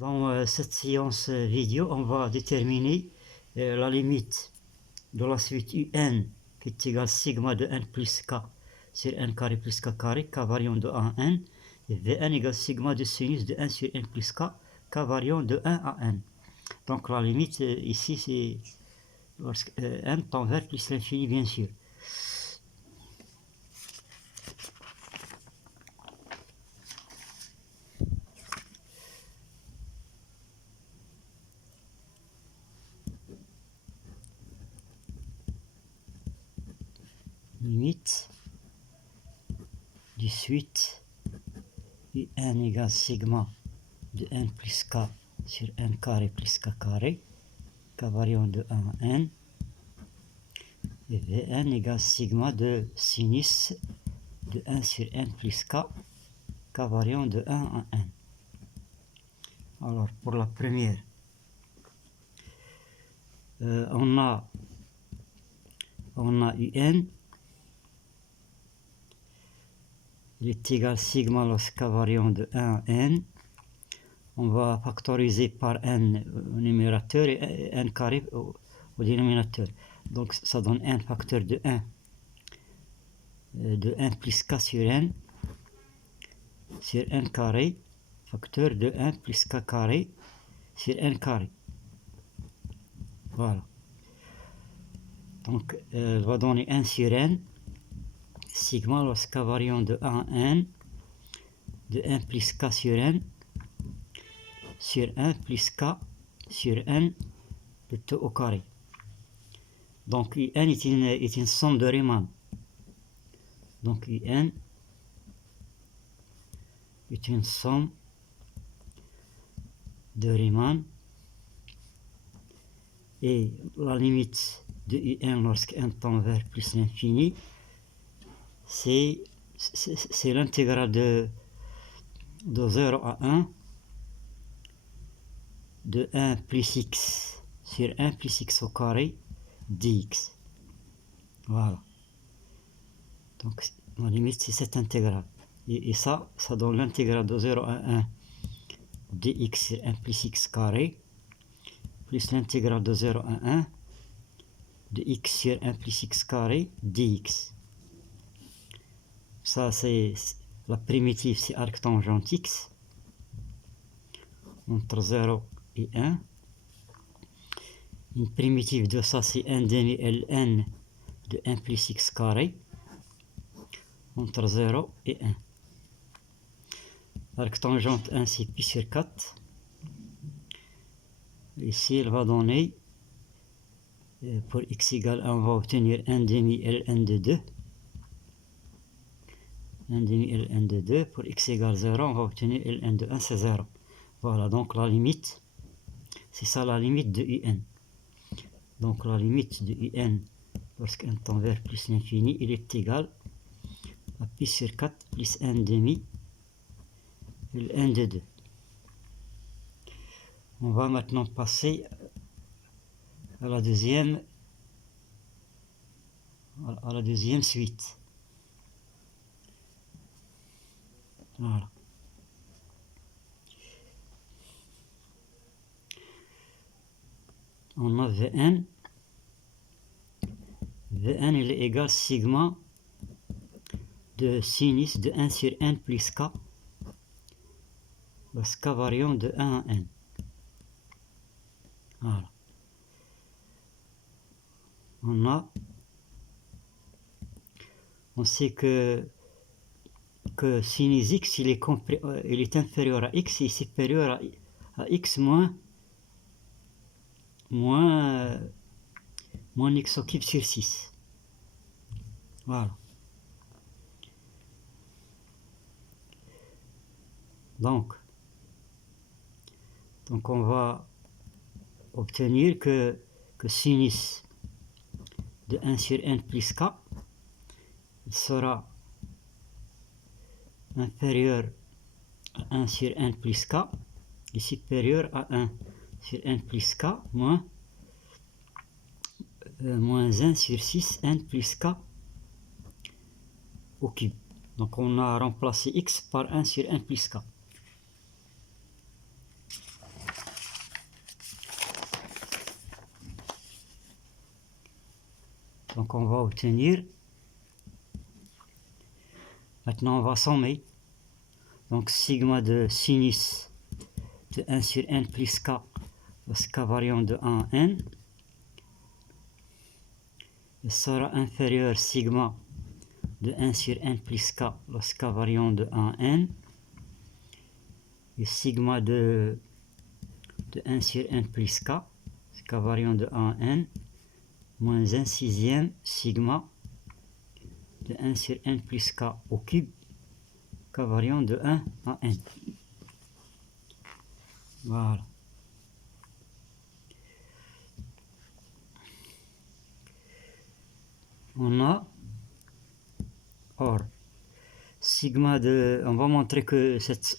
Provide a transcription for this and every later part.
Dans cette séance vidéo, on va déterminer la limite de la suite UN qui est égale sigma de n plus k sur n carré plus k carré, k variant de 1 à n, et Vn égale sigma de sinus de 1 sur n plus k, k variant de 1 à n. Donc la limite ici c'est lorsque n tend vers plus l'infini bien sûr. Limite du suite UN égale sigma de n plus k sur n carré plus k carré, k variant de 1 à n, et Vn égale sigma de sinus de 1 sur n plus k, k variant de 1 à n. Alors pour la première, on a UN, il est égal sigma lorsque k variant de 1 à n. On va factoriser par n au numérateur et n carré au dénominateur. Donc ça donne n facteur de 1 plus k sur n carré, facteur de 1 plus k carré sur n carré. Voilà. Donc elle va donner 1 sur n, sigma lorsque k variant de 1 à n, de 1 plus k sur n, sur 1 plus k sur n de t au carré. Donc UN est une somme de Riemann. Donc UN est une somme de Riemann, et la limite de UN lorsque n tend vers plus l'infini, c'est l'intégrale de 0 à 1 de 1 plus x sur 1 plus x au carré dx. Voilà. Donc la limite c'est cette intégrale. Et ça donne l'intégrale de 0 à 1 dx sur 1 plus x carré, plus l'intégrale de 0 à 1 de x sur 1 plus x carré dx. Ça c'est la primitive, c'est arctangente x entre 0 et 1. Une primitive de ça c'est 1 demi ln de 1 plus x carré entre 0 et 1. L'arctangente 1 c'est pi sur 4. Ici elle va donner, pour x égale 1 on va obtenir 1 demi ln de 2. 1 demi ln de 2. Pour x égale 0 on va obtenir ln de 1 c'est 0. Voilà, donc la limite, c'est ça la limite de UN. Donc la limite de UN lorsqu'un tend vers plus l'infini, il est égal à pi sur 4 plus 1 demi ln de 2. On va maintenant passer à la deuxième suite. Voilà. On a Vn. Vn il est égal sigma de sinus de 1 sur n plus k, le k variant de 1 à n. Voilà. On sait que sinus x il est inférieur à x et supérieur à x moins x au cube sur 6. Voilà. Donc on va obtenir que sinus de 1 sur n plus k il sera inférieur à 1 sur n plus k et supérieur à 1 sur n plus k moins 1 sur 6 n plus k au cube. Donc on a remplacé x par 1 sur n plus k. Donc on va obtenir, maintenant on va sommer, donc sigma de sinus de 1 sur n plus k, lorsque k variant de 1 à n, il sera inférieur sigma de 1 sur n plus k, lorsque k variant de 1 à n, et sigma de 1 sur n plus k, k variant de 1 à n, moins 1 sixième sigma de 1 sur n plus k au cube, k variant de 1 à n. Voilà. On a, or, sigma de, on va montrer que cette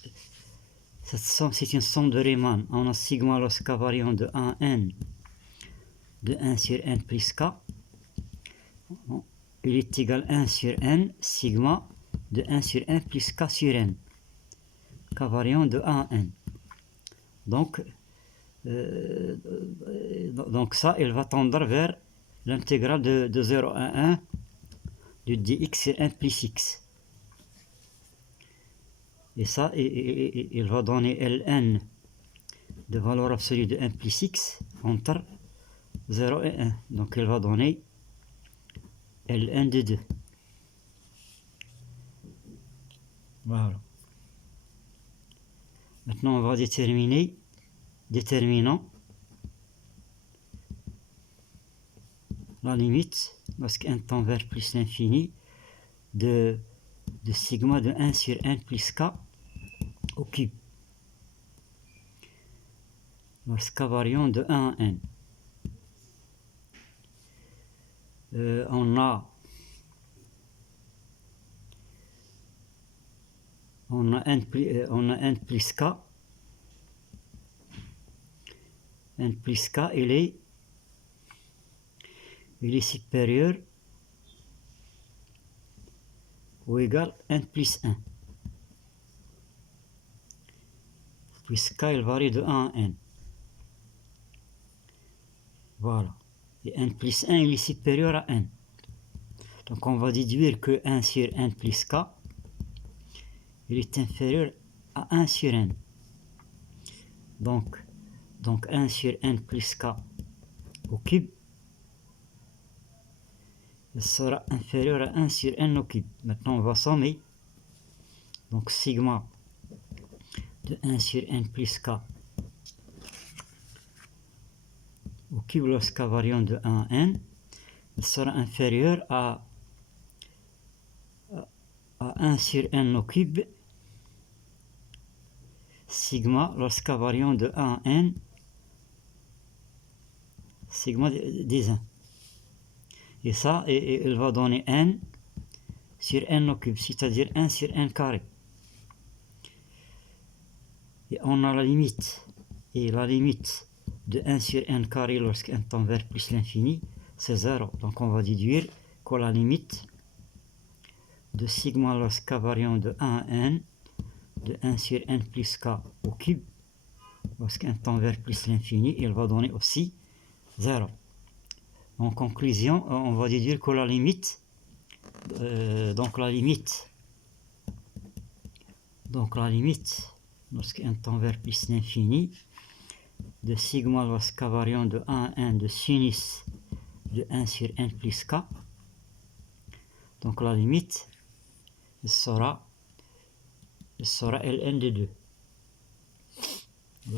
somme, c'est une somme de Riemann. On a sigma lorsque k variant de 1 à n, de 1 sur n plus k, il est égal à 1 sur n, sigma de 1 sur n plus k sur n, k variant de 1 à n. Donc ça, il va tendre vers l'intégrale de 0 à 1 du dx sur n plus x. Et ça, il va donner Ln de valeur absolue de n plus x entre 0 et 1. Donc il va donner Ln de 2. Voilà. Maintenant, on va déterminer déterminant la limite lorsque n tend vers plus l'infini de sigma de 1 sur n plus k au cube, lorsque k variant de 1 à n. On a n plus k. n plus k, il est supérieur ou égal à n plus 1. Puisque k, il varie de 1 à n. Voilà. Et n plus 1, il est supérieur à n. Donc on va déduire que 1 sur n plus k, il est inférieur à 1 sur n. Donc 1 sur n plus k au cube, il sera inférieur à 1 sur n au cube. Maintenant on va sommer. Donc sigma de 1 sur n plus k au cube lorsque k variant de 1 à n, il sera inférieur à 1 sur n au cube sigma lorsque k variant de 1 à n, sigma des 1. Et ça, il va donner n sur n au cube, c'est-à-dire 1 sur n carré. Et on a la limite. Et la limite de 1 sur n carré lorsque n tend vers plus l'infini, c'est 0. Donc on va déduire que la limite de sigma lorsque k variant de 1 à n, de 1 sur n plus k au cube, lorsque n tend vers plus l'infini, il va donner aussi 0. En conclusion, on va déduire que la limite, donc la limite, lorsque n tend vers plus l'infini, de sigma lorsque k variant de 1 à n de sinus de 1 sur n plus k, donc la limite sera Ln de 2.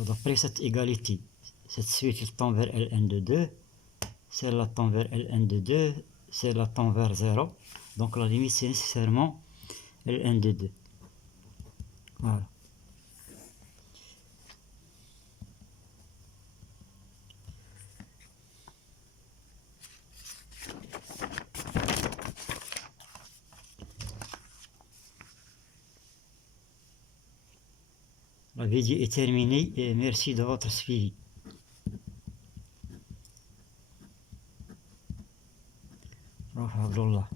D'après cette égalité, cette suite il tend vers Ln de 2, celle-là tend vers Ln de 2, celle-là tend vers 0. Donc la limite c'est nécessairement Ln de 2. Voilà. La vidéo est terminée et merci de votre suivi. Prof. Abdullah.